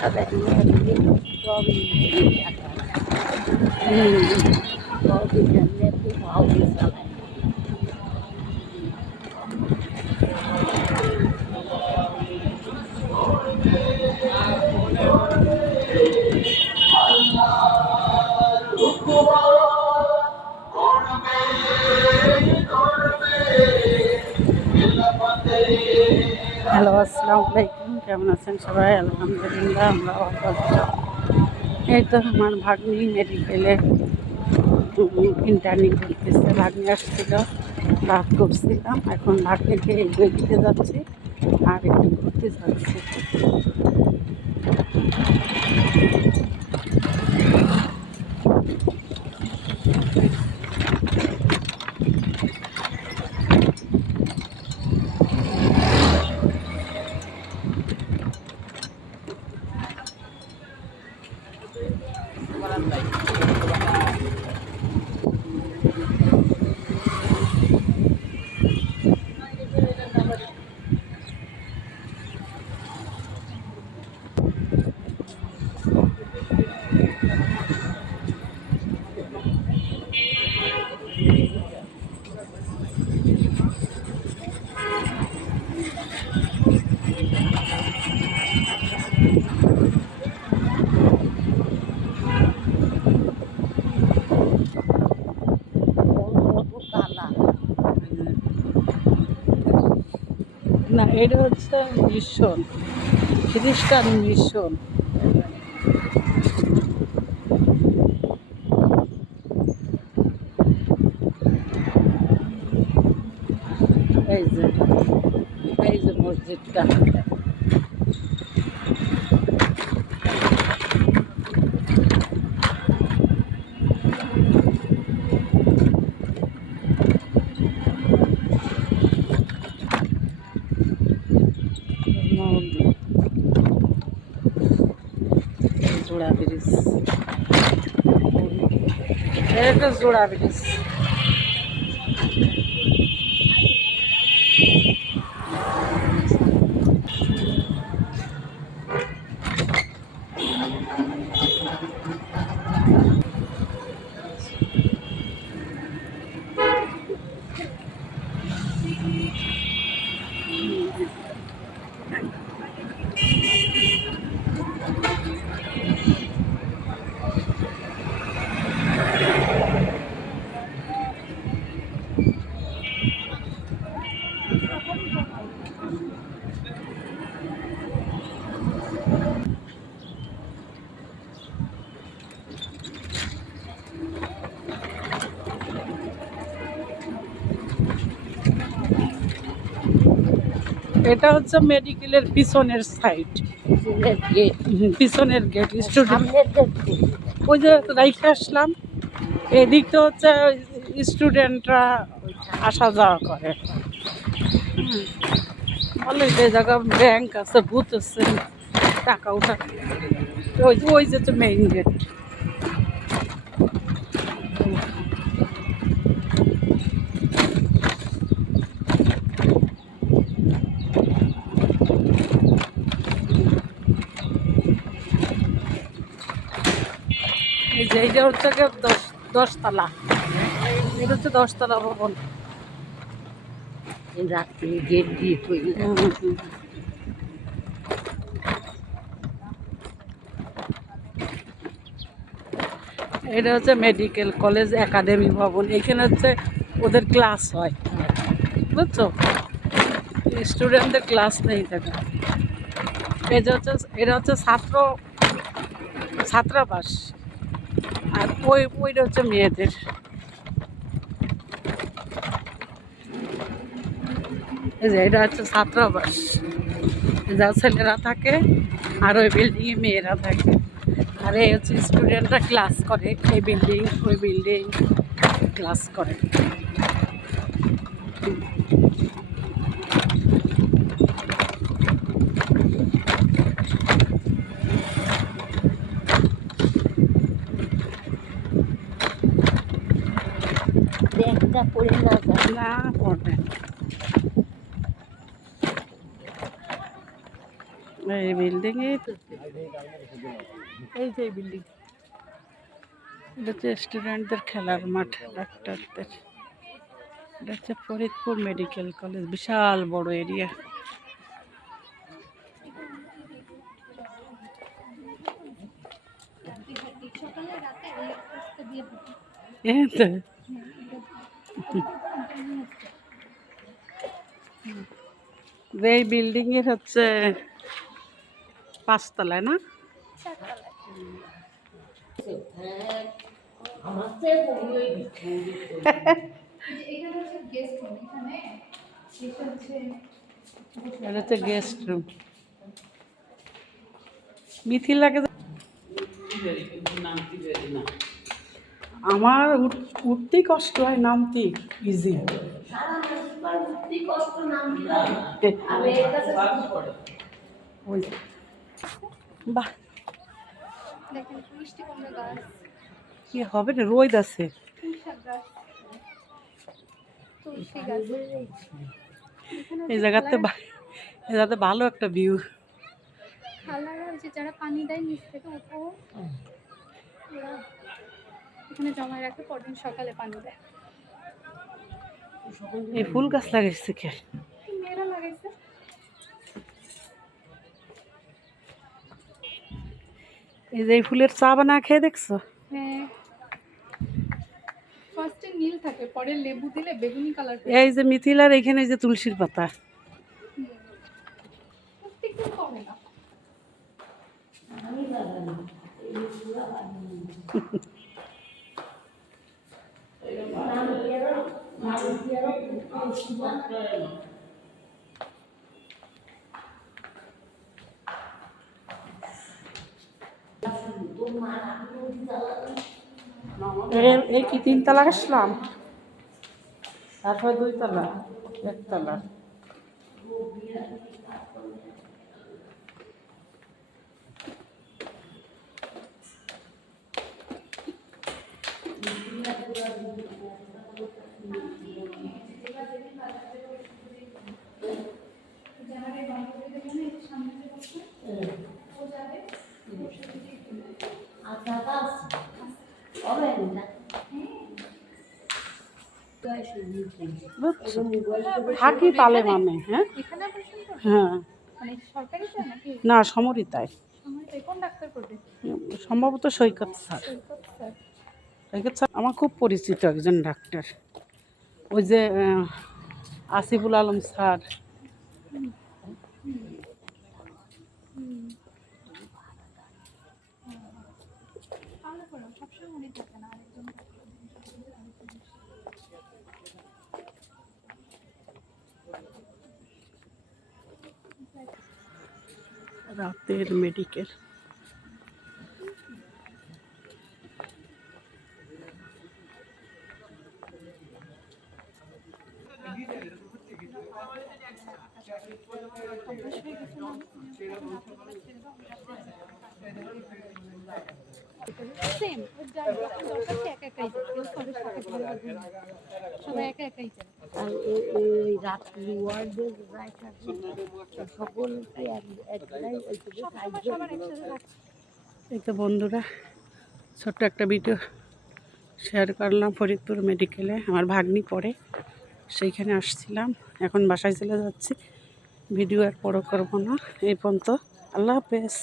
Sabe, hello, আসসালামু আলাইকুম। কেমন আছেন সবাই? আলহামদুলিল্লাহ, আমরা এই তো আমার ভাগ্নি মেডিকেলে ইন্টার্নিং করতেছে। ভাগ্নি আসছিল, লাভ করছিলাম। এখন ভাগ্নিকে এগিয়ে দিতে যাচ্ছি আর একটু ঘুরতে যাচ্ছি। না, এটা হচ্ছে মিশন, খ্রিস্টান মিশন। এই যে মসজিদটা। জোড়া ব্রিজ, এটা জোড়া ব্রিজ। এটা হচ্ছে মেডিকেলের পিছনের সাইড, পিছনের গেট। স্টুডেন্ট ওই যে রাইখে আসলাম, এদিকটা হচ্ছে স্টুডেন্টরা আসা যাওয়া করে। ভালো, এই জায়গা ব্যাংক আছে, বুথ আছে, টাকা উঠা। ওই যে তো মেইন গেট। এইটা হচ্ছে দশতলা, এটা হচ্ছে 10তলা ভবন। রাত্রি গেট দিয়ে তৈরি। এটা হচ্ছে মেডিকেল কলেজ একাডেমি ভবন। এখানে হচ্ছে ওদের ক্লাস হয়, বুঝছো? স্টুডেন্টদের ক্লাস নেই থাকে। এটা হচ্ছে ছাত্রাবাস, আর ওইটা হচ্ছে মেয়েদের। এই যে এটা হচ্ছে ছাত্রাবাস, যা ছেলেরা থাকে, আর ওই বিল্ডিংয়ে মেয়েরা থাকে। আর এই হচ্ছে স্টুডেন্টরা ক্লাস করে, এই বিল্ডিং ওই বিল্ডিং ক্লাস করে। ব্যাগটা পড়ে না পড়বে। এই বিল্ডিং এই যে বিল্ডিং, এটা হচ্ছে স্টুডেন্টদের খেলার মাঠ, ডাক্তারদের। এটা হচ্ছে ফরিদপুর মেডিকেল কলেজ, বিশাল বড় এরিয়া। এই বিল্ডিং এর হচ্ছে 5 তলায় না? এটা হচ্ছে গেস্ট রুম। মিথিলাকে আমার উঠতেই কষ্ট হয়, নামতে ইজি। বাহ, কি হবে না, রোদ আছে। এই জায়গাতে ভালো একটা ভিউ। যারা পানি দেয় নিচ থেকে এখানে জমায় রাখে, পরদিন সকালে পানি দেয়। এই ফুল গাছ লাগাইছে কে? মেয়েরা লাগাইছে। এই যে ফুলের চা বানা খেয়ে দেখছো? হ্যাঁ, ফার্স্টে নীল থাকে, পরে লেবু দিলে বেগুনি কালার। এই যে মিথিলার এখানে যে তুলসীর পাতা, প্রত্যেকদিন কমে না। এই কি 3 তলা আসলাম, তারপর 2 তলা, 1 তলা। থাকি তালে মানে, হ্যাঁ হ্যাঁ, না সমরিতায়, সম্ভবত সৈকত স্যার। সৈকত স্যার আমার খুব পরিচিত একজন ডাক্তার, ওই যে আসিফুল আলম স্যার। রাতের মেডিকেল। সেম সবাই একা একাই যায়। আর এই রাত্রি ওয়ার্ডের সকলকে এই তো বন্ধুরা, ছোট্ট একটা ভিডিও শেয়ার করলাম ফরিদপুর মেডিকেলে। আমার ভাগ্নি পড়ে, সেইখানে আসছিলাম, এখন বাসায় চলে যাচ্ছি। ভিডিও আর বড় করবো না, এই পর্যন্ত। আল্লাহ হাফেজ।